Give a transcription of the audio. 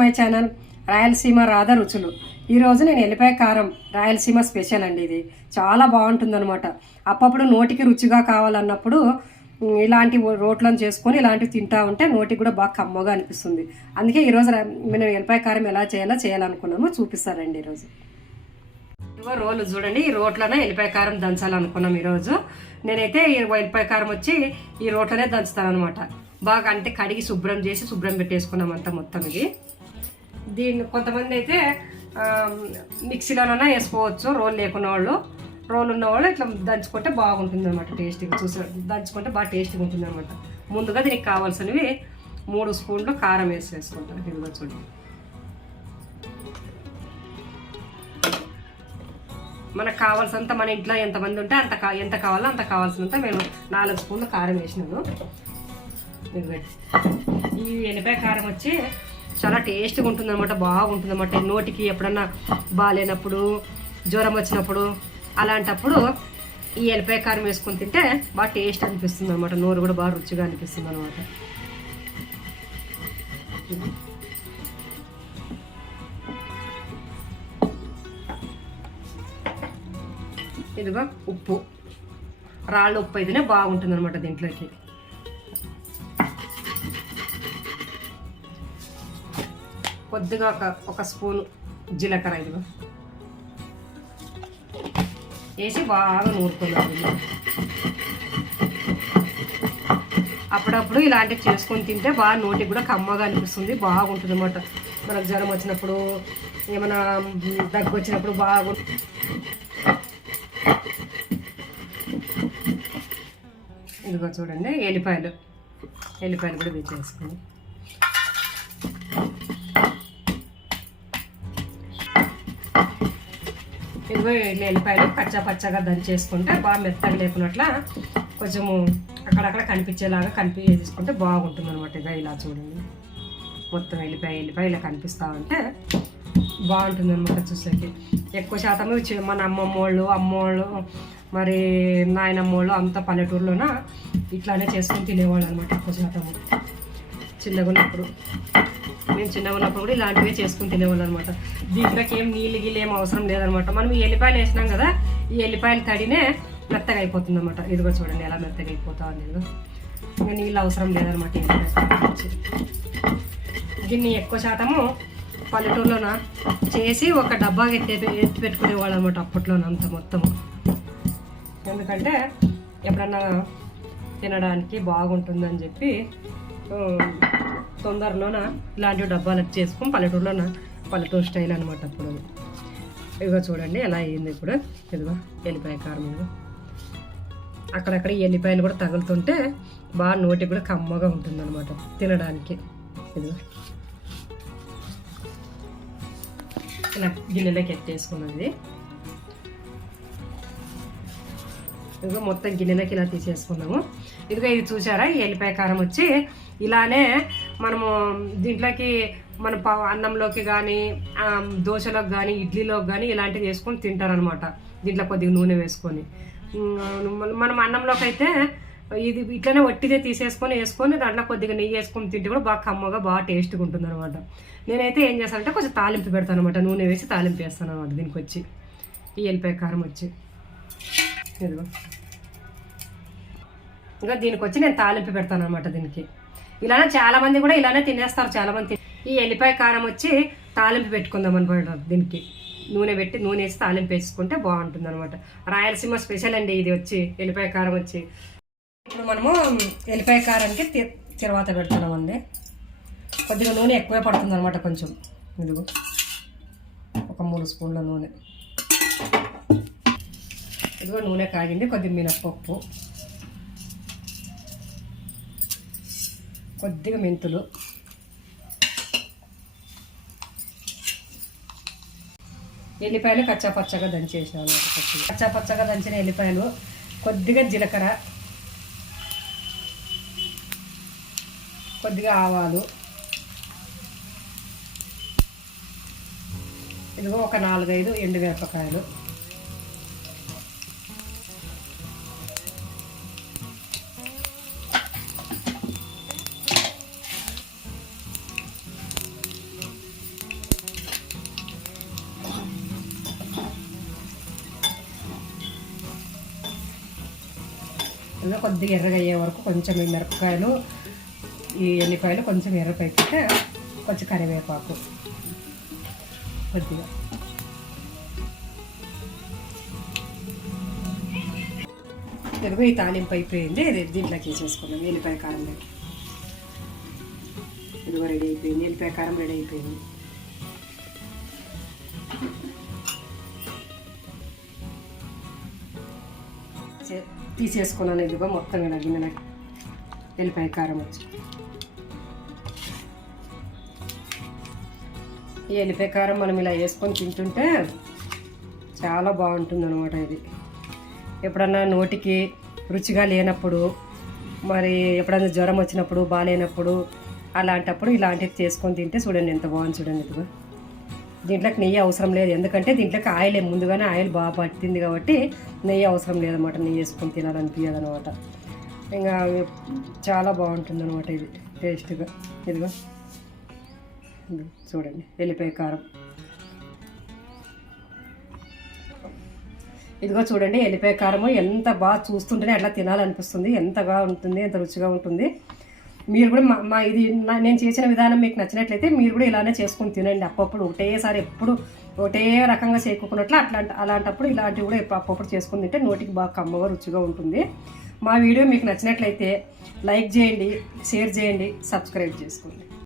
My channel Rayalaseema Radha రుచులు. ఈరోజు నేను ఎల్లిపాయ కారం రాయలసీమ స్పెషల్ అండి. ఇది చాలా బాగుంటుందన్నమాట. అప్పుడప్పుడు నోటికి రుచిగా కావాలన్నప్పుడు ఇలాంటి రోట్లను చేసుకొని ఇలాంటివి తింటా ఉంటే నోటికి కూడా బాగా కమ్మగా అనిపిస్తుంది. అందుకే ఈరోజు మేము ఎల్లిపాయ కారం ఎలా చేయాలనుకున్నామో చూపిస్తానండి. ఈరోజు రోలు చూడండి, ఈ రోట్లోనే ఎల్లిపాయ కారం దంచాలనుకున్నాం. ఈరోజు నేనైతే ఈ ఎల్లిపాయ కారం వచ్చి ఈ రోట్లోనే దంచుతాను అనమాట. బాగా అంటే కడిగి శుభ్రం చేసి శుభ్రం పెట్టేసుకున్నాం అంతా మొత్తం. ఇది దీన్ని కొంతమంది అయితే మిక్సీలోనైనా వేసుకోవచ్చు, రోల్ లేకున్న వాళ్ళు. రోల్ ఉన్న వాళ్ళు ఇట్లా దంచుకుంటే బాగుంటుంది అనమాట. టేస్టీగా దంచుకుంటే బాగా టేస్టీగా ఉంటుంది అనమాట. ముందుగా దీనికి కావాల్సినవి 3 స్పూన్లు కారం వేసుకుంటాను. ఇదిగో చూడండి, మనకు కావాల్సినంత, మన ఇంట్లో ఎంతమంది ఉంటే ఎంత కావాలో అంత కావాల్సినంత నేను 4 స్పూన్లు కారం వేసినాను. ఈ ఎల్లిపాయ కారం వచ్చి చాలా టేస్ట్గా ఉంటుంది అనమాట, బాగుంటుంది అనమాట. నోటికి ఎప్పుడన్నా బాగాలేనప్పుడు, జ్వరం వచ్చినప్పుడు అలాంటప్పుడు ఈ ఎల్లిపాయ కారం వేసుకొని తింటే బాగా టేస్ట్ అనిపిస్తుంది అనమాట. నోరు కూడా బాగా రుచిగా అనిపిస్తుంది అనమాట. ఇదిగో ఉప్పు, రాళ్ళ ఉప్పు అయితేనే బాగుంటుంది అనమాట దీంట్లోకి. కొద్దిగా ఒక స్పూను జీలకర్ర ఇదిగో వేసి బాగా నూరుకోవాలి. అప్పుడప్పుడు ఇలాంటివి చేసుకొని తింటే బాగా నోటికి కూడా కమ్మగా అనిపిస్తుంది, బాగుంటుంది అనమాట. మనకు జ్వరం వచ్చినప్పుడు, ఏమైనా దగ్గు వచ్చినప్పుడు బాగుంటుంది. ఇదిగో చూడండి, ఎల్లిపాయలు కూడా వేసేసుకుని ఇదిగో ఎల్లిపాయలు పచ్చగా దంచేసుకుంటే బాగా మెత్తగా లేకున్నట్ల కొంచెము అక్కడక్కడ కనిపించేలాగా వేసుకుంటే బాగుంటుంది అనమాట. ఇక ఇలా చూడండి, మొత్తం ఎల్లిపాయ ఇలా కనిపిస్తూ ఉంటే బాగుంటుంది అనమాట చూసేకి. ఎక్కువ శాతం మన అమ్మోళ్ళు మరి నాయనమ్మోళ్ళు అంతా పల్లెటూరులోన ఇట్లానే చేసుకొని తినేవాళ్ళు అనమాట. ఎక్కువ శాతము మేము చిన్నగా ఉన్నప్పుడు కూడా ఇలాంటివే చేసుకుని తినేవాళ్ళు అనమాట. దీంట్లోకి ఏం నీళ్ళు ఏం అవసరం లేదనమాట. మనం ఈ ఎల్లిపాయలు వేసినాం కదా, ఈ ఎల్లిపాయలు తడినే మెత్తగా అయిపోతుంది అనమాట. ఇదిగో చూడండి ఎలా మెత్తగా అయిపోతా ఉంది. ఇదిగో ఇంకా నీళ్ళు అవసరం లేదనమాట. దీన్ని ఎక్కువ శాతము పల్లెటూరులోన చేసి ఒక డబ్బాకి ఎత్తి పెట్టుకునేవాళ్ళు అనమాట అప్పట్లోన అంత మొత్తము. ఎందుకంటే ఎప్పుడన్నా తినడానికి బాగుంటుందని చెప్పి తొందరలోన ఇలాంటి డబ్బాలకు చేసుకుని పల్లెటూరు స్టైల్ అనమాట అప్పుడు. ఇదిగో చూడండి ఎలా అయ్యింది ఇప్పుడు. ఇదిగో ఎల్లిపాయ కారం, ఇదిగో అక్కడక్కడ ఎల్లిపాయలు కూడా తగులుతుంటే బాగా నోటికి కూడా కమ్మగా ఉంటుంది అనమాట తినడానికి. ఇదిగో ఇలా గిన్నెలోకి ఎత్తేసుకున్నది. ఇదిగో మొత్తం గిన్నెలోకి ఇలా తీసేసుకున్నాము. ఇదిగో ఇది చూసారా, ఈ ఎల్లిపాయ కారం వచ్చి ఇలానే మనము దీంట్లోకి మన అన్నంలోకి కానీ, దోశలోకి కానీ, ఇడ్లీలోకి కానీ ఇలాంటివి వేసుకొని తింటారనమాట. దీంట్లో కొద్దిగా నూనె వేసుకొని. మనం అన్నంలోకి అయితే ఇది ఇట్లనే వట్టిదే వేసుకొని దాంట్లో కొద్దిగా నెయ్యి వేసుకొని తింటే కూడా బాగా కమ్మగా బాగా టేస్ట్గా ఉంటుంది అనమాట. నేనైతే ఏం చేస్తానంటే కొంచెం తాలింపు పెడతాను అనమాట. నూనె వేసి తాలింపు వేస్తాను అనమాట దీనికి వచ్చి, ఈ ఎల్లిపాయ కారం వచ్చి. ఇదిగో ఇంకా దీనికి వచ్చి నేను తాలింపు పెడతాను అనమాట దీనికి. ఇలానే చాలామంది కూడా ఇలానే తినేస్తారు చాలామంది. ఈ ఎల్లిపాయ కారం వచ్చి తాలింపు పెట్టుకుందాం అనమాట. దీనికి నూనె వేసి తాలింపు వేసుకుంటే బాగుంటుంది అనమాట. రాయలసీమ స్పెషల్ అండి ఇది వచ్చి ఎల్లిపాయ కారం వచ్చి. ఇప్పుడు మనము ఎల్లిపాయ కారానికి తర్వాత పెడుతున్నామండి. కొద్దిగా నూనె ఎక్కువే పడుతుంది అనమాట కొంచెం. ఇదిగో ఒక 3 స్పూన్ల నూనె. ఇదిగో నూనె కాగింది. కొద్దిగా మినప్పప్పు, కొద్దిగా మెంతులు, ఎల్లిపాయలు కచ్చాపచ్చగా దంచేసాను. కచ్చాపచ్చగా దంచిన ఎల్లిపాయలు, కొద్దిగా జీలకర్ర, కొద్దిగా ఆవాలు, ఇదిగో ఒక 4-5 ఎండుమిరపకాయలు, బాగుంటుందో కొద్దిగా ఎర్రగా అయ్యే వరకు కొంచెం ఈ మిరపకాయలు ఈ ఎల్లిపాయలు కొంచెం ఎర్రపైతే కొంచెం కరివేపాకు కొద్దిగా ఇదిగో ఈ తాలింపు అయిపోయింది. దీంట్లోకి వేసేసుకున్నాం ఎల్లిపాయ కారంలోకి. ఇదిగో రెడీ అయిపోయింది, ఎల్లిపాయ కారం రెడీ అయిపోయింది. తీసేసుకున్నాను. ఇదిగో మొత్తం ఇలా గిన్నెలకి ఎల్లిపాయ కారం వచ్చి. ఈ ఎల్లిపాయ కారం మనం ఇలా వేసుకొని తింటుంటే చాలా బాగుంటుంది అనమాట. ఇది ఎప్పుడన్నా నోటికి రుచిగా లేనప్పుడు, మరి ఎప్పుడన్నా జ్వరం వచ్చినప్పుడు, బాగాలేనప్పుడు, అలాంటప్పుడు ఇలాంటివి చేసుకొని తింటే చూడండి ఎంత బాగుంది. చూడండి ఇదిగో దీంట్లోకి నెయ్యి అవసరం లేదు, ఎందుకంటే దీంట్లోకి ఆయిల్ ముందుగానే ఆయిల్ బాగా పట్టింది కాబట్టి నెయ్యి అవసరం లేదన్నమాట. నెయ్యి వేసుకొని తినాలనిపించదు అనమాట. ఇంకా చాలా బాగుంటుంది అనమాట ఇది టేస్ట్గా. ఇదిగో చూడండి ఎల్లిపాయ కారం. ఇదిగో చూడండి ఎల్లిపాయ కారము ఎంత బాగా చూస్తుంటేనే అట్లా తినాలనిపిస్తుంది. ఎంతగా ఉంటుంది, ఎంత రుచిగా ఉంటుంది. మీరు కూడా మా ఇది నేను చేసిన విధానం మీకు నచ్చినట్లయితే మీరు కూడా ఇలానే చేసుకొని తినండి. అప్పుడప్పుడు ఒకటేసారి ఎప్పుడు ఒకటే రకంగా చేయకున్నట్లు అలాంటప్పుడు ఇలాంటివి కూడా అప్పుడప్పుడు చేసుకొని తింటే నోటికి బాగా కమ్మగా రుచిగా ఉంటుంది. మా వీడియో మీకు నచ్చినట్లయితే లైక్ చేయండి, షేర్ చేయండి, సబ్స్క్రైబ్ చేసుకోండి.